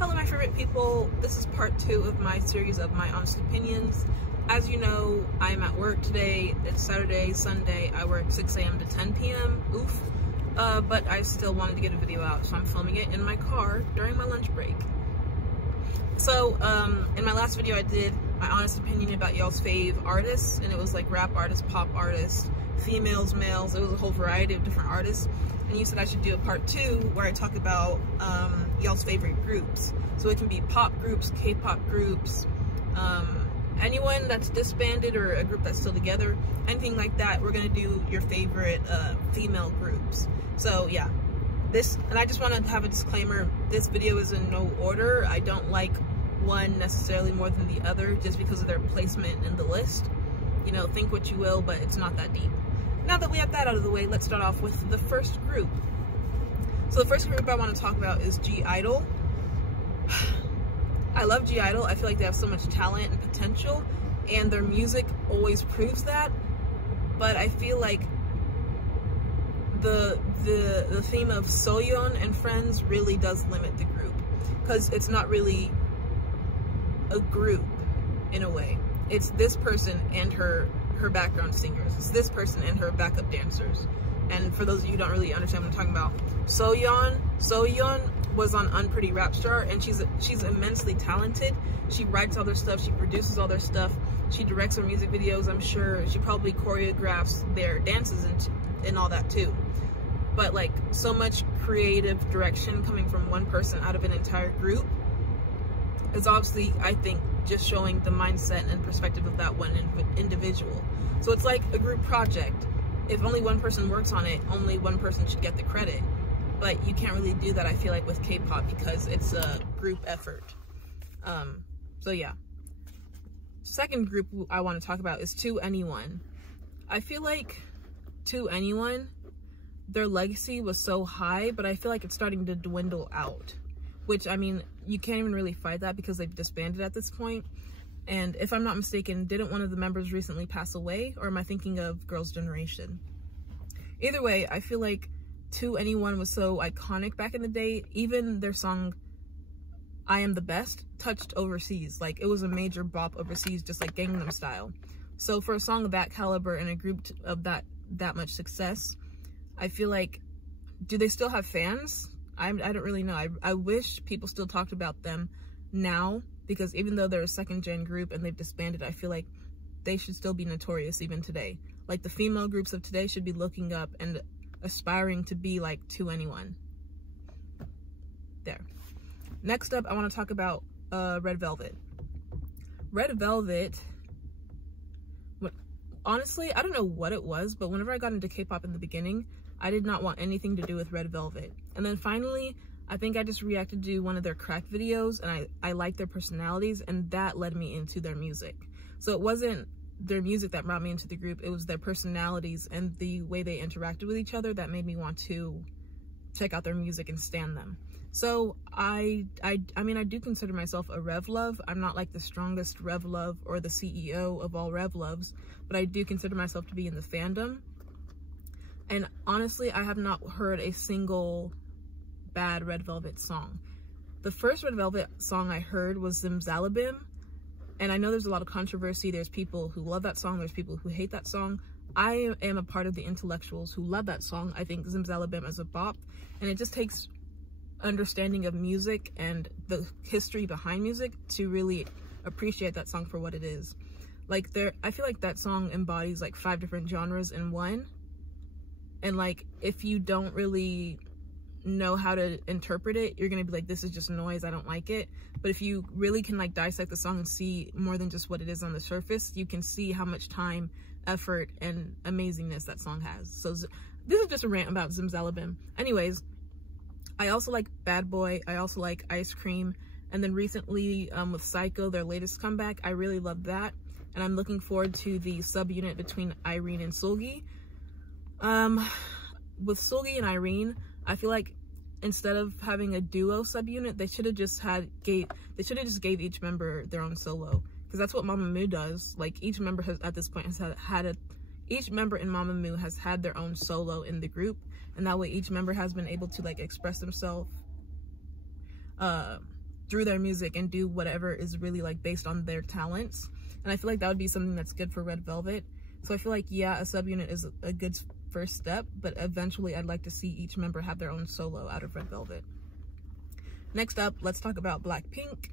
Hello my favorite people, this is part 2 of my series of my honest opinions. As you know, I'm at work today. It's Saturday, Sunday. I work 6 a.m. to 10 p.m. Oof. But I still wanted to get a video out, so I'm filming it in my car during my lunch break. So, in my last video I did my honest opinion about y'all's fave artists, and it was like rap artists, pop artists, females, males. It was a whole variety of different artists. And you said I should do a part 2 where I talk about y'all's favorite groups. So it can be pop groups, K-pop groups, anyone that's disbanded or a group that's still together, anything like that. We're gonna do your favorite female groups. So yeah, and I just want to have a disclaimer, this video is in no order. I don't like one necessarily more than the other just because of their placement in the list. You know, think what you will, but it's not that deep. Now that we have that out of the way, let's start off with the first group. So the first group I want to talk about is (G)I-DLE. I love (G)I-DLE. I feel like they have so much talent and potential, and their music always proves that. But I feel like the theme of Soyeon and friends really does limit the group, because it's not really a group in a way. It's this person and her background singers. It's this person and her backup dancers. And for those of you who don't really understand what I'm talking about, Soyeon was on Unpretty Rap Star, and she's immensely talented. She writes all their stuff, she produces all their stuff, she directs their music videos. I'm sure she probably choreographs their dances and all that too. But like, so much creative direction coming from one person out of an entire group is obviously, I think, just showing the mindset and perspective of that one individual. So it's like a group project. If only one person works on it, only one person should get the credit. But you can't really do that, I feel like, with K-pop, because it's a group effort. So yeah. Second group I want to talk about is 2NE1. I feel like 2NE1, their legacy was so high, but I feel like it's starting to dwindle out. Which, I mean, you can't even really fight that because they've disbanded at this point. And if I'm not mistaken, didn't one of the members recently pass away? Or am I thinking of Girls' Generation? Either way, I feel like 2NE1 was so iconic back in the day. Even their song, I Am the Best, touched overseas. Like, it was a major bop overseas, just like Gangnam Style. So for a song of that caliber and a group of that much success, I feel like, do they still have fans? I don't really know. I wish people still talked about them now, because even though they're a second-gen group and they've disbanded, I feel like they should still be notorious even today. Like, the female groups of today should be looking up and aspiring to be like 2NE1. There. Next up, I want to talk about Red Velvet. Red Velvet, honestly, I don't know what it was, but whenever I got into K-pop in the beginning, I did not want anything to do with Red Velvet. And then finally, I think I just reacted to one of their crack videos, and I liked their personalities, and that led me into their music. So it wasn't their music that brought me into the group, it was their personalities and the way they interacted with each other that made me want to check out their music and stan them. So I mean, I do consider myself a Rev Love. I'm not like the strongest Rev Love or the CEO of all Rev Loves, but I do consider myself to be in the fandom. And honestly, I have not heard a single bad Red Velvet song. The first Red Velvet song I heard was Zimzalabim, and I know there's a lot of controversy. There's people who love that song, there's people who hate that song. I am a part of the intellectuals who love that song. I think Zimzalabim is a bop, and it just takes understanding of music and the history behind music to really appreciate that song for what it is. Like, I feel like that song embodies like 5 different genres in one. And like, if you don't really know how to interpret it, you're gonna be like, this is just noise, I don't like it. But if you really can like dissect the song and see more than just what it is on the surface, you can see how much time, effort, and amazingness that song has. So this is just a rant about Zimzalabim. Anyways, I also like Bad Boy, I also like Ice Cream, and then recently with Psycho, their latest comeback, I really loved that. And I'm looking forward to the subunit between Irene and Seulgi. With Seulgi and Irene, I feel like instead of having a duo subunit, they should have just gave each member their own solo, because that's what Mamamoo does. Like, each member has at this point each member in Mamamoo has had their own solo in the group, and that way each member has been able to like express themselves through their music and do whatever is really like based on their talents. And I feel like that would be something that's good for Red Velvet. So I feel like, yeah, a subunit is a good first step, but eventually I'd like to see each member have their own solo out of Red Velvet. Next up, let's talk about Blackpink.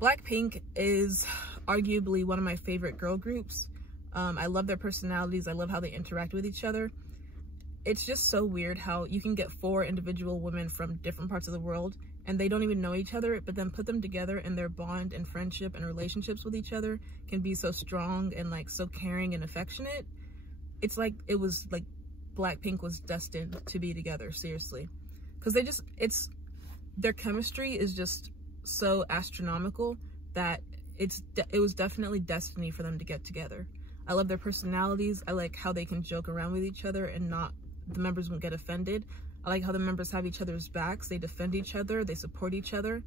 Blackpink is arguably one of my favorite girl groups. I love their personalities. I love how they interact with each other. It's just so weird how you can get 4 individual women from different parts of the world and they don't even know each other, but then put them together and their bond and friendship and relationships with each other can be so strong and like so caring and affectionate. It's like it was like Blackpink was destined to be together, seriously. Because their chemistry is just so astronomical that it was definitely destiny for them to get together. I love their personalities. I like how they can joke around with each other and the members won't get offended. I like how the members have each other's backs. They defend each other. They support each other.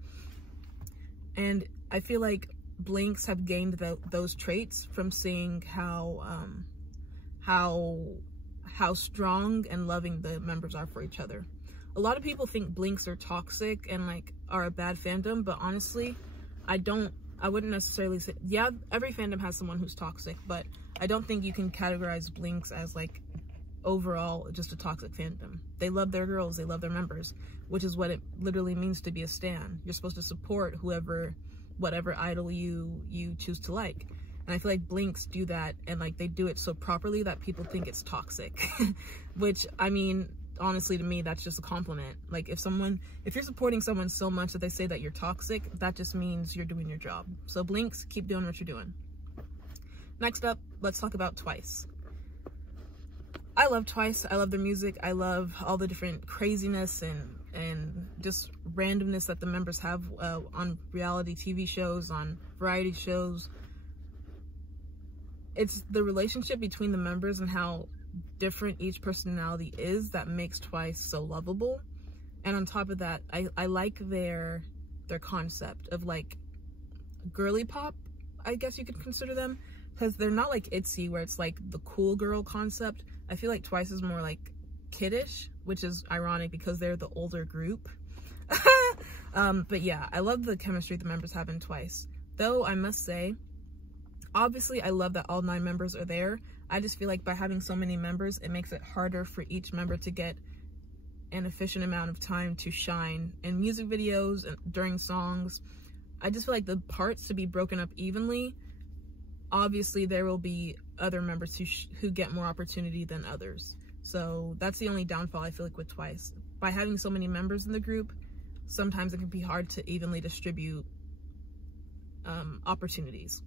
And I feel like Blinks have gained those traits from seeing how strong and loving the members are for each other. A lot of people think Blinks are toxic and like are a bad fandom, but honestly, I wouldn't necessarily say, yeah, every fandom has someone who's toxic, but I don't think you can categorize Blinks as like overall just a toxic fandom. They love their girls, they love their members, which is what it literally means to be a stan. You're supposed to support whatever idol you choose to like. And I feel like Blinks do that, and like they do it so properly that people think it's toxic. Which, I mean, honestly, to me, that's just a compliment. Like if you're supporting someone so much that they say that you're toxic, that just means you're doing your job. So Blinks, keep doing what you're doing. Next up, let's talk about Twice. I love Twice. I love their music. I love all the different craziness and just randomness that the members have on reality TV shows, on variety shows. It's the relationship between the members and how different each personality is that makes Twice so lovable. And on top of that, I like their concept of like girly pop, I guess you could consider them, because they're not like ITZY where it's like the cool girl concept. I feel like Twice is more like kiddish, which is ironic because they're the older group. But yeah, I love the chemistry the members have in Twice. Though I must say, obviously I love that all 9 members are there. I just feel like by having so many members, it makes it harder for each member to get an efficient amount of time to shine in music videos and during songs. I just feel like the parts to be broken up evenly. Obviously there will be other members who get more opportunity than others. So that's the only downfall I feel like with Twice. By having so many members in the group, sometimes it can be hard to evenly distribute opportunities.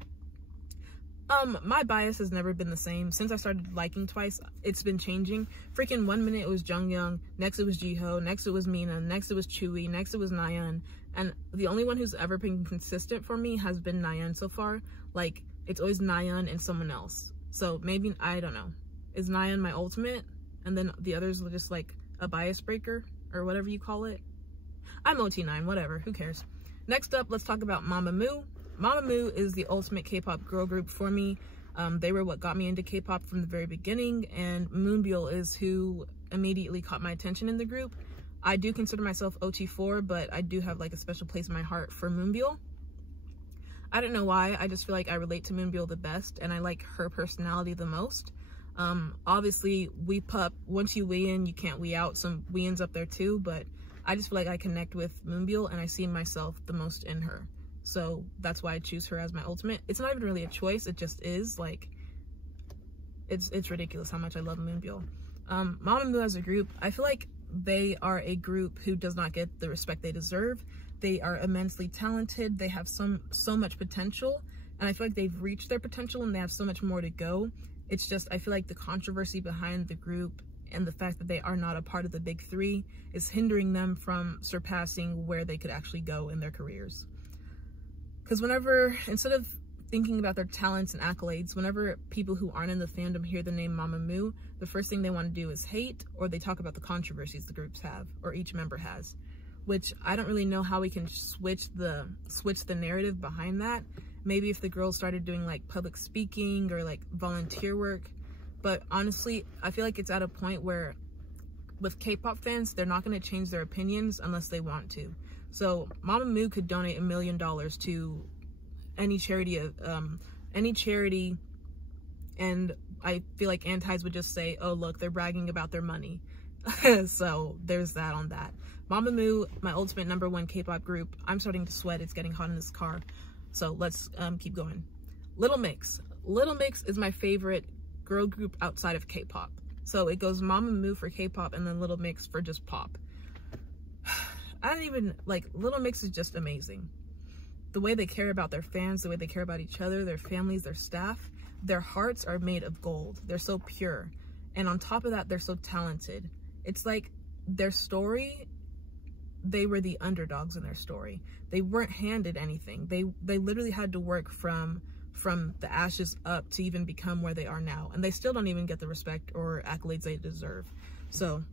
My bias has never been the same. Since I started liking Twice, it's been changing. Freaking 1 minute it was Jungyoung, next it was Jihyo, next it was Mina, next it was Chewy, next it was Nayeon. And the only one who's ever been consistent for me has been Nayeon so far. Like, it's always Nayeon and someone else. So maybe, I don't know. Is Nayeon my ultimate? And then the others are just like a bias breaker or whatever you call it. I'm OT9, whatever, who cares? Next up, let's talk about Mamamoo. Mamamoo is the ultimate K-pop girl group for me. They were what got me into K-pop from the very beginning, and Moonbyul is who immediately caught my attention in the group. I do consider myself OT4, but I do have like a special place in my heart for Moonbyul. I don't know why, I just feel like I relate to Moonbyul the best, and I like her personality the most. Obviously, Wee Pup, once you wee in, you can't wee out, some wee-ins up there too, but I just feel like I connect with Moonbyul, and I see myself the most in her. So that's why I choose her as my ultimate. It's not even really a choice, it just is. Like, it's ridiculous how much I love Moonbyul. Mamamoo as a group, I feel like they are a group who does not get the respect they deserve. They are immensely talented, they have so much potential, and I feel like they've reached their potential and they have so much more to go. It's just, I feel like the controversy behind the group and the fact that they are not a part of the big 3 is hindering them from surpassing where they could actually go in their careers. Because instead of thinking about their talents and accolades, whenever people who aren't in the fandom hear the name Mamamoo, the first thing they want to do is hate, or they talk about the controversies the groups have, or each member has. Which I don't really know how we can switch the narrative behind that. Maybe if the girls started doing like public speaking or like volunteer work. But honestly, I feel like it's at a point where with K-pop fans, they're not going to change their opinions unless they want to. So Mamamoo could donate $1 million to any charity, and I feel like antis would just say, oh look, they're bragging about their money. So there's that on that. Mamamoo, my ultimate #1 K-pop group. I'm starting to sweat. It's getting hot in this car. So let's keep going. Little Mix. Little Mix is my favorite girl group outside of K-pop. So it goes Mamamoo for K-pop and then Little Mix for just pop. I don't even, like, Little Mix is just amazing. The way they care about their fans, the way they care about each other, their families, their staff, their hearts are made of gold. They're so pure. And on top of that, they're so talented. It's like their story, they were the underdogs in their story. They weren't handed anything. They literally had to work from the ashes up to even become where they are now. And they still don't even get the respect or accolades they deserve. So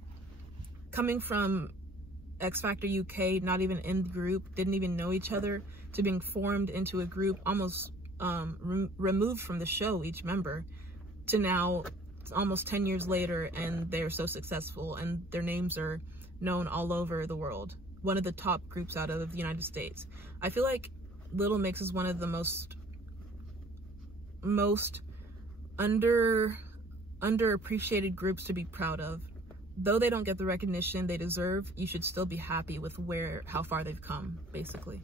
coming from X Factor UK, not even in the group, didn't even know each other, to being formed into a group almost removed from the show, each member, to now almost 10 years later, and they're so successful and their names are known all over the world. One of the top groups out of the United States. I feel like Little Mix is one of the most underappreciated groups to be proud of. Though they don't get the recognition they deserve, you should still be happy with how far they've come, basically.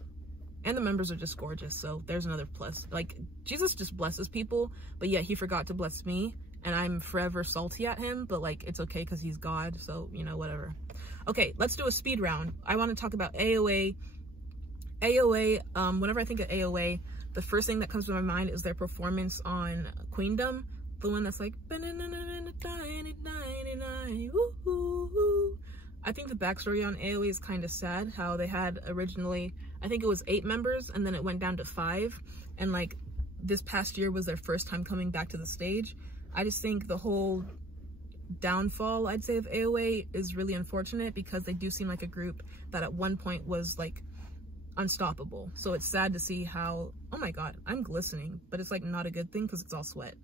And the members are just gorgeous, so there's another plus. Like, Jesus just blesses people, but yet he forgot to bless me, and I'm forever salty at him, but like, it's okay because he's God, so, you know, whatever. Okay, let's do a speed round. I want to talk about AOA. AOA, whenever I think of AOA, the first thing that comes to my mind is their performance on Queendom, the one that's like, I think the backstory on AOA is kind of sad, how they had originally, I think it was 8 members, and then it went down to 5, and like this past year was their first time coming back to the stage. I just think the whole downfall, I'd say, of AOA is really unfortunate, because they do seem like a group that at one point was like unstoppable. So it's sad to see how, oh my god, I'm glistening, but it's like not a good thing because it's all sweat.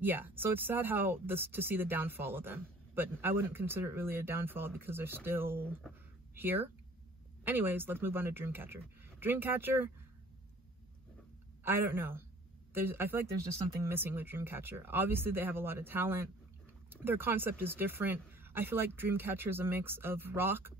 Yeah, so it's sad how to see the downfall of them, but I wouldn't consider it really a downfall because they're still here. Anyways, let's move on to Dreamcatcher. Dreamcatcher, I don't know. I feel like there's just something missing with Dreamcatcher. Obviously, they have a lot of talent. Their concept is different. I feel like Dreamcatcher is a mix of rock,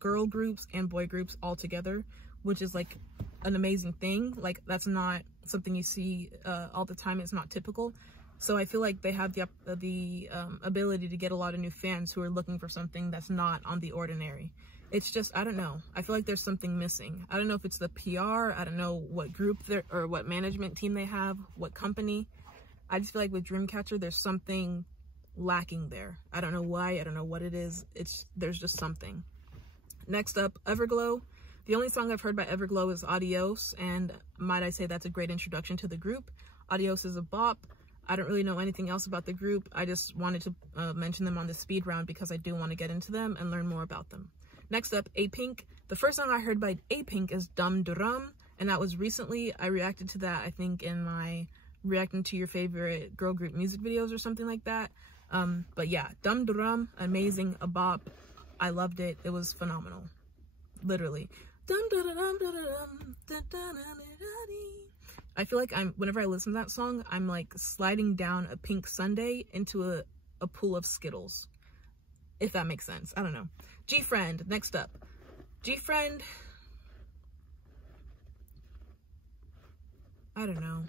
girl groups, and boy groups all together, which is like an amazing thing. Like, that's not something you see all the time. It's not typical. So I feel like they have the ability to get a lot of new fans who are looking for something that's not on the ordinary. It's just, I don't know. I feel like there's something missing. I don't know if it's the PR. I don't know what group or what management team they have, what company. I just feel like with Dreamcatcher, there's something lacking there. I don't know why. I don't know what it is. There's just something. Next up, Everglow. The only song I've heard by Everglow is Adios, and might I say that's a great introduction to the group. Adios is a bop. I don't really know anything else about the group. I just wanted to mention them on the speed round because I do want to get into them and learn more about them. Next up, A-Pink. The first song I heard by A-Pink is Dum Durum, and that was recently. I reacted to that, I think, in my reacting to your favorite girl group music videos or something like that. But yeah, Dum Durum, amazing, a bop. I loved it. It was phenomenal. Literally. I feel like whenever I listen to that song, I'm like sliding down a pink sundae into a pool of Skittles. If that makes sense. I don't know. G-Friend, next up. G-Friend, I don't know.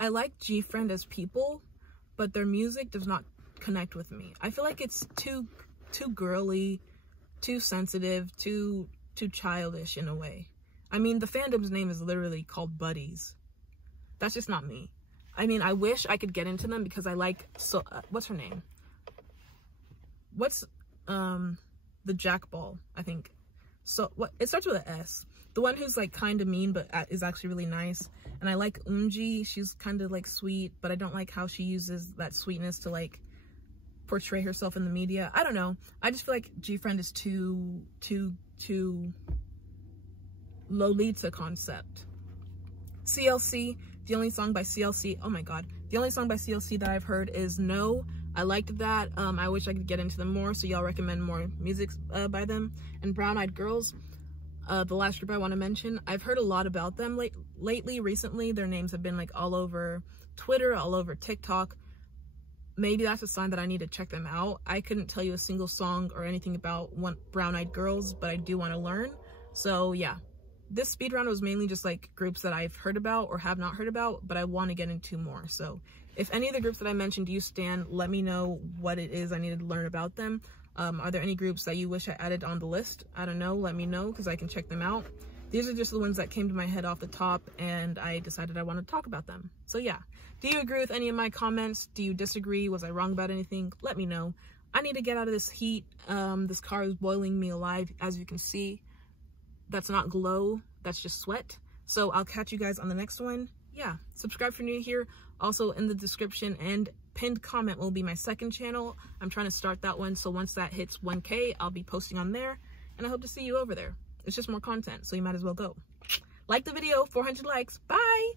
I like G-Friend as people, but their music does not connect with me. I feel like it's too girly, too sensitive, too childish in a way. I mean, the fandom's name is literally called Buddies. That's just not me. I mean, I wish I could get into them because I like, what's her name? What's, the Jackball, I think. So, it starts with an S. The one who's like kind of mean, but is actually really nice. And I like Unji. She's kind of like sweet, but I don't like how she uses that sweetness to like portray herself in the media. I don't know. I just feel like G-Friend is too Lolita concept. CLC, the only song by CLC, oh my god, the only song by CLC that I've heard is No. I liked that. I wish I could get into them more, so y'all recommend more music by them. And Brown Eyed Girls, the last group I want to mention, I've heard a lot about them recently. Their names have been like all over Twitter, all over TikTok. Maybe that's a sign that I need to check them out. I couldn't tell you a single song or anything about Brown Eyed Girls, but I do want to learn. So yeah, this speed round was mainly just like groups that I've heard about or have not heard about, but I want to get into more. So if any of the groups that I mentioned you stand, let me know what it is I needed to learn about them. Are there any groups that you wish I added on the list? I don't know, let me know because I can check them out. These are just the ones that came to my head off the top, and I decided I want to talk about them. So yeah, do you agree with any of my comments? Do you disagree? Was I wrong about anything? Let me know. I need to get out of this heat. This car is boiling me alive, as you can see. That's not glow, that's just sweat. So I'll catch you guys on the next one. Yeah, subscribe if you're new here. Also in the description and pinned comment will be my second channel. I'm trying to start that one, so once that hits 1K, I'll be posting on there, and I hope to see you over there. It's just more content, so you might as well go. Like the video, 400 likes, bye!